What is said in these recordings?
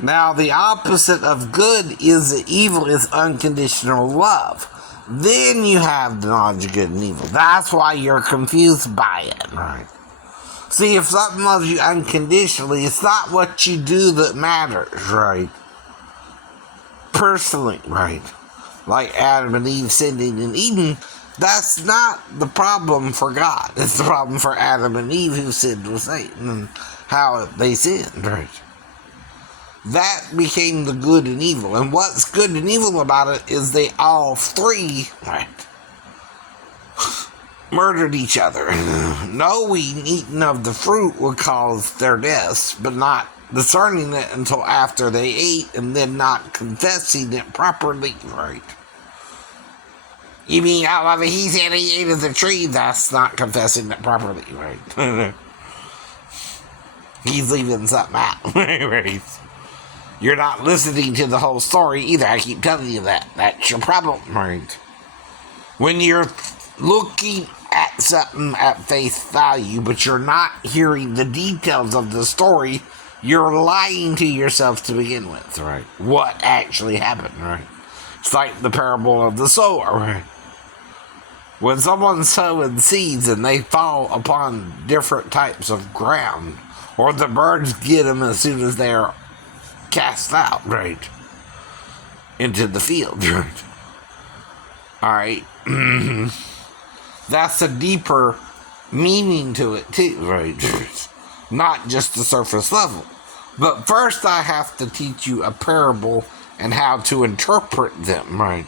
Now, the opposite of good is evil is unconditional love. Then you have the knowledge of good and evil. That's why you're confused by it, right? See, if something loves you unconditionally, it's not what you do that matters, right? Personally, right? Like Adam and Eve sinning in Eden, that's not the problem for God. It's the problem for Adam and Eve who sinned with Satan and how they sinned, right? That became the good and evil. And what's good and evil about it is they all three, right, murdered each other. Knowing eating of the fruit would cause their deaths, but not discerning it until after they ate and then not confessing it properly, right? You mean, he said he ate of the tree, that's not confessing it properly, right? He's leaving something out, right? You're not listening to the whole story either. I keep telling you that. That's your problem, right? When you're looking at something at face value, but you're not hearing the details of the story, you're lying to yourself to begin with, right? What actually happened, right? It's like the parable of the sower, right? When someone's sowing seeds and they fall upon different types of ground, or the birds get them as soon as they're cast out, right, into the field, right? All right. That's a deeper meaning to it too, right? Not just the surface level. But first I have to teach you a parable and how to interpret them, right?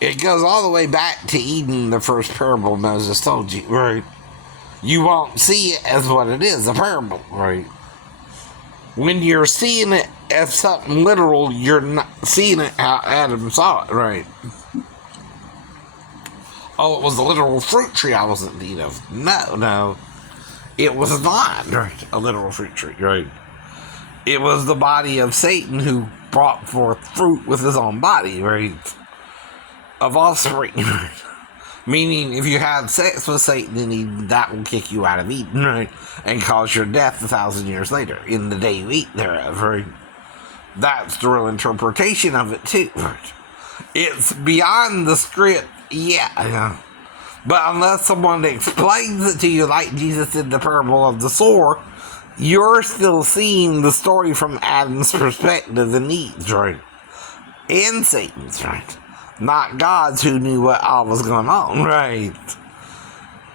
It goes all the way back to Eden, the first parable Moses told you, right? You won't see it as what it is, a parable, right? When you're seeing it as something literal, you're not seeing it how Adam saw it, right? Oh, it was a literal fruit tree I wasn't thinking of. No. It was not, right, a literal fruit tree, right? It was the body of Satan who brought forth fruit with his own body, right? Of offspring, right? Meaning, if you had sex with Satan in Eden, that will kick you out of Eden, right? And cause your death 1,000 years later, in the day you eat thereof, right? That's the real interpretation of it, too, right? It's beyond the script, yeah. But unless someone explains it to you like Jesus did the parable of the sower, you're still seeing the story from Adam's perspective and needs, right? And Satan's, right? Not God's, who knew what all was going on, right?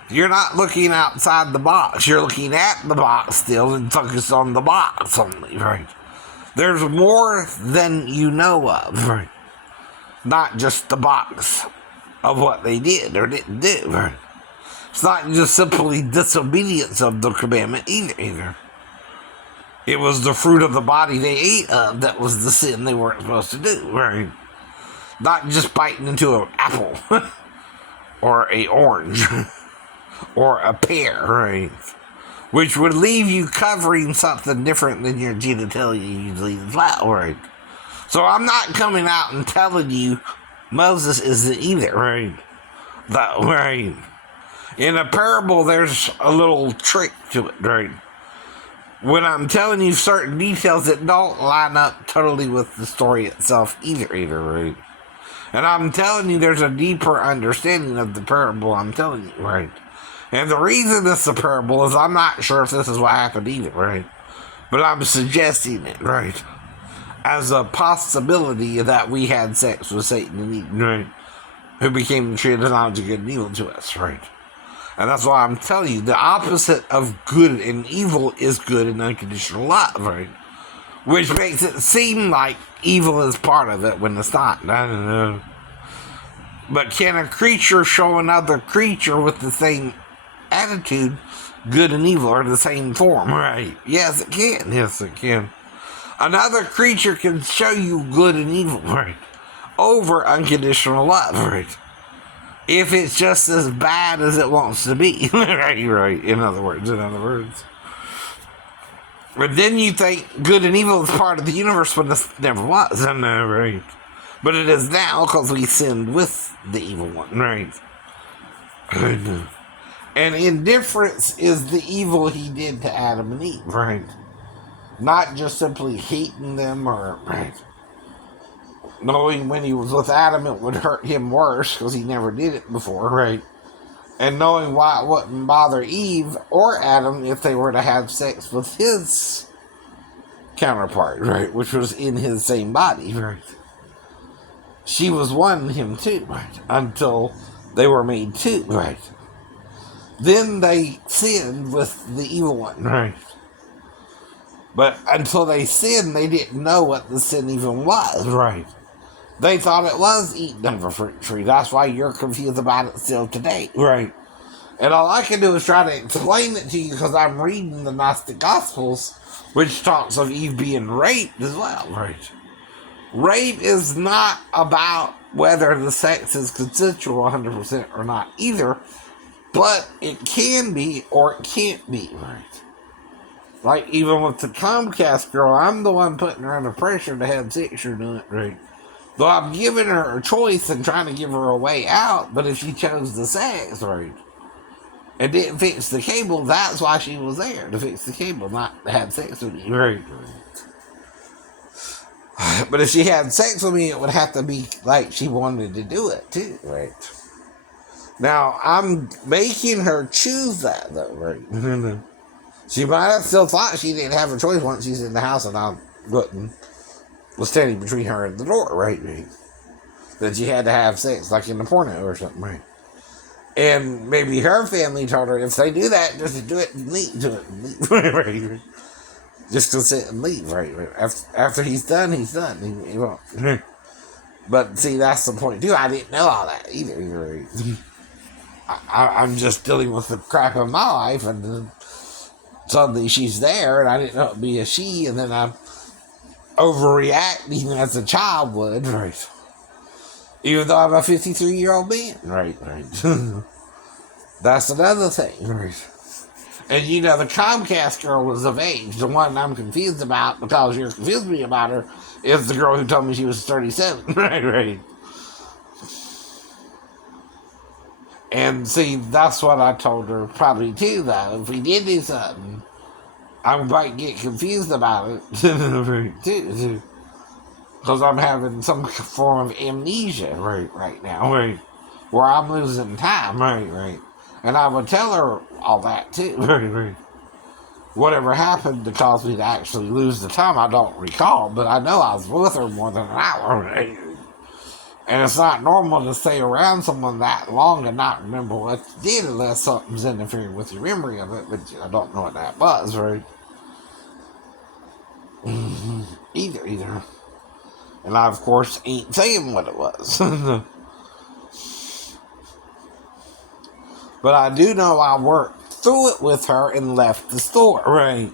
You're not looking outside the box. You're looking at the box still and focused on the box only, right? There's more than you know of, right? Not just the box of what they did or didn't do, right? It's not just simply disobedience of the commandment either. It was the fruit of the body they ate of that was the sin they weren't supposed to do, right? Not just biting into an apple or a orange or a pear, right? Which would leave you covering something different than your genitalia usually is, right? So I'm not coming out and telling you Moses isn't either, right? That, right? In a parable, there's a little trick to it, right? When I'm telling you certain details that don't line up totally with the story itself either, right? And I'm telling you there's a deeper understanding of the parable I'm telling you, right? And the reason it's a parable is I'm not sure if this is what happened either, right? But I'm suggesting it, right? As a possibility that we had sex with Satan and Eden, right? Who became the tree of the knowledge of good and evil to us, right? And that's why I'm telling you, the opposite of good and evil is good and unconditional love, right? Which makes it seem like evil is part of it when it's not. I don't know. But can a creature show another creature with the same attitude, good and evil, or the same form, right? Yes, it can. Yes, it can. Another creature can show you good and evil, right? Over unconditional love, right? If it's just as bad as it wants to be, right? In other words. But then you think good and evil is part of the universe when this never was, right? But it is now because we sinned with the evil one, right? And indifference is the evil he did to Adam and Eve, right? Not just simply hating them or knowing when he was with Adam it would hurt him worse because he never did it before, right? And knowing why it wouldn't bother Eve or Adam if they were to have sex with his counterpart, right? Which was in his same body, right? She was one, him too, right? Until they were made two, right? Then they sinned with the evil one, right? But until they sinned, they didn't know what the sin even was, right? They thought it was eating of a fruit tree. That's why you're confused about it still today, right? And all I can do is try to explain it to you because I'm reading the Gnostic Gospels, which talks of Eve being raped as well, right? Rape is not about whether the sex is consensual 100% or not either, but it can be or it can't be, right? Like, even with the Comcast girl, I'm the one putting her under pressure to have sex or not, right? Though I'm giving her a choice and trying to give her a way out, but if she chose the sex, right, and didn't fix the cable, that's why she was there, to fix the cable, not to have sex with me, right? But if she had sex with me, it would have to be like she wanted to do it, too, right? Now, I'm making her choose that, though, right? She might have still thought she didn't have a choice once she's in the house and I was standing between her and the door, right? That she had to have sex, like in the porno or something, right? And maybe her family told her if they do that, just do it and leave. Do it and leave, right? Just to sit and leave, right? After he's done, he's done. He won't. But see, that's the point too. I didn't know all that either. Right? I'm just dealing with the crap of my life, and then suddenly she's there, and I didn't know it'd be a she, and then I'm overreacting as a child would, right? Even though I'm a 53-year-old man, right? That's another thing, right? And you know, the Comcast girl was of age. The one I'm confused about, because you're confused me about her, is the girl who told me she was 37, right? And see, that's what I told her probably too, though. If we did do something, I might get confused about it, too. Because I'm having some form of amnesia right now, right? Where I'm losing time, right? And I would tell her all that, too, right? Whatever happened to cause me to actually lose the time, I don't recall, but I know I was with her more than an hour, right? And it's not normal to stay around someone that long and not remember what you did unless something's interfering with your memory of it, but I don't know what that was, right? Either. And I, of course, ain't saying what it was. But I do know I worked through it with her and left the store, right?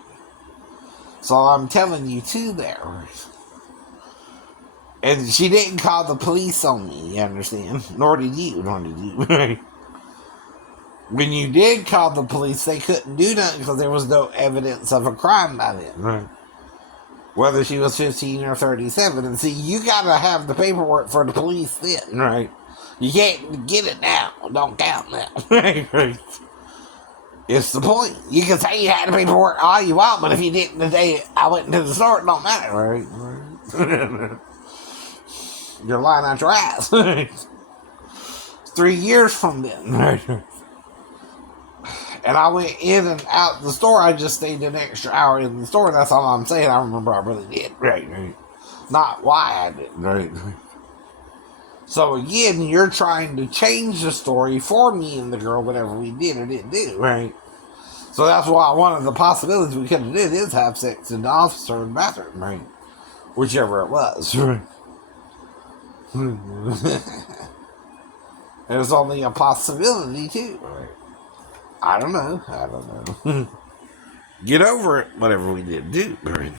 So I'm telling you, too, there, right? And she didn't call the police on me, you understand? Nor did you, right? When you did call the police, they couldn't do nothing because there was no evidence of a crime by then, right? Whether she was 15 or 37. And see, you gotta have the paperwork for the police then, right? You can't get it now. Don't count now. Right? It's the point. You can say you had the paperwork all you want, but if you didn't the day I went into the store, it don't matter, right? You're lying out your ass. 3 years from then, right? And I went in and out the store. I just stayed an extra hour in the store. That's all I'm saying. I remember I really did. Right. Not why I didn't. Right. So again, you're trying to change the story for me and the girl, whatever we did or didn't do. Right. So that's why one of the possibilities we could have did is have sex in the office or in the bathroom. Right. Whichever it was. Right. There's only a possibility too. Right. I don't know. Get over it, whatever we did do. Right?